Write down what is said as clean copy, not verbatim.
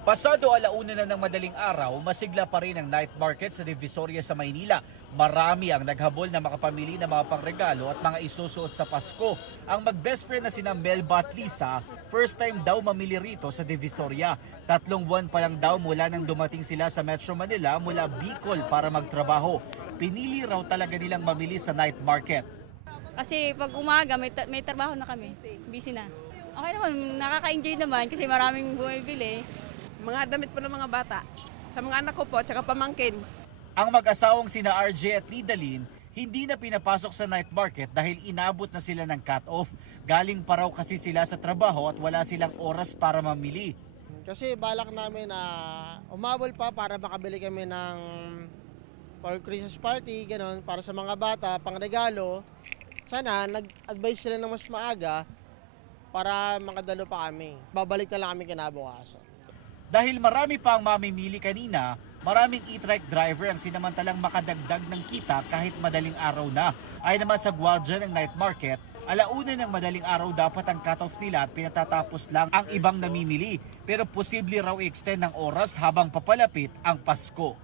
Pasado alauna na ng madaling araw, masigla pa rin ang night market sa Divisoria sa Maynila. Marami ang naghabol na makapamili ng mga pangregalo at mga isusuot sa Pasko. Ang mag-best friend na sina Melba at Lisa, first time daw mamili rito sa Divisoria. 3 buwan pa lang daw mula nang dumating sila sa Metro Manila mula Bicol para magtrabaho. Pinili raw talaga nilang mamili sa night market. Kasi pag umaga, may trabaho na kami. Busy na. Okay naman, nakaka-enjoy naman kasi maraming bumibili. Mga damit po ng mga bata. Sa mga anak ko po, tsaka pamangkin. Ang mag-asawang sina RJ at Lidalin, hindi na pinapasok sa night market dahil inabot na sila ng cut-off. Galing pa raw kasi sila sa trabaho at wala silang oras para mamili. Kasi balak namin na umabol pa para makabili kami ng for Christmas party, gano'n, para sa mga bata, pang regalo. Sana nag-advise sila ng mas maaga para makadalo pa kami. Babalik na lang kami kinabukasan. Dahil marami pa ang mamimili kanina, maraming e-trike driver ang sinamantalang makadagdag ng kita kahit madaling araw na. Ay naman sa gwardiya ng night market, alauna ng madaling araw dapat ang cut-off nila at pinatatapos lang ang ibang namimili. Pero posible raw i-extend ng oras habang papalapit ang Pasko.